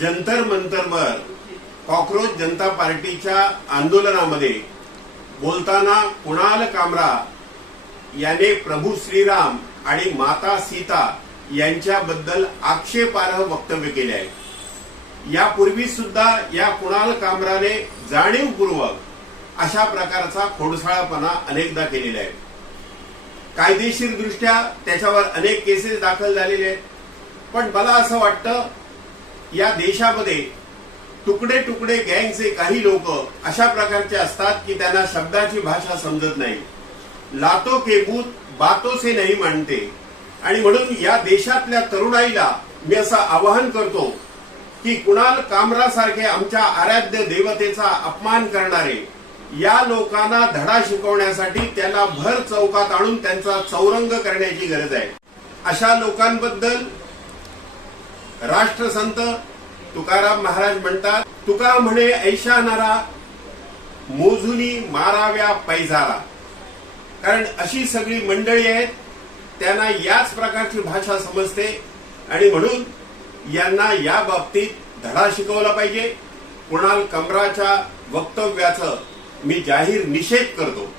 Jantar मंतरवर cockroach जनता पार्टीच्या आंदोलनामध्ये बोलताना कुणाल कामरा याने प्रभू श्रीराम आणि माता सीता यांच्याबद्दल आक्षेपार्ह वक्तव्य केले आहे। यापूर्वी सुद्धा या कुणाल कामराने जाणीवपूर्वक अशा प्रकारचा खोडसाळपणा अनेकदा केलेला आहे। कायदेशीर दृष्ट्या त्याच्यावर अनेक केसेस दाखल झालेले आहेत, पण मला असं वाटतं या देशामध्ये तुकडे तुकडे गँगचे काही लोक अशा प्रकारचे असतात की त्यांना शब्दाची भाषा समजत नाही। लातो के भूत बातों से नहीं मानते। आणि म्हणून या देशातल्या तरुणाईला मी असं आवाहन करतो की कुणाल कामरा सारखे आमच्या आराध्य देवतेचा अपमान करणारे या लोकांना धडा शिकवण्यासाठी त्याला भर चौकात आणून त्यांचा चौरंग करण्याची गरज आहे। अशा लोकांबद्दल राष्ट्रसंत तुकाराम महाराज म्हणतात, तुका म्हणे ऐशा नरा मोजुनी माराव्या पैजारा। कारण अशी सगळी मंडळी आहेत, त्यांना याच प्रकारची भाषा समजते आणि म्हणून यांना या बाबतीत धडा शिकवला पाहिजे। कुणाल कामराच्या वक्तव्याचं मी जाहीर निषेध करतो।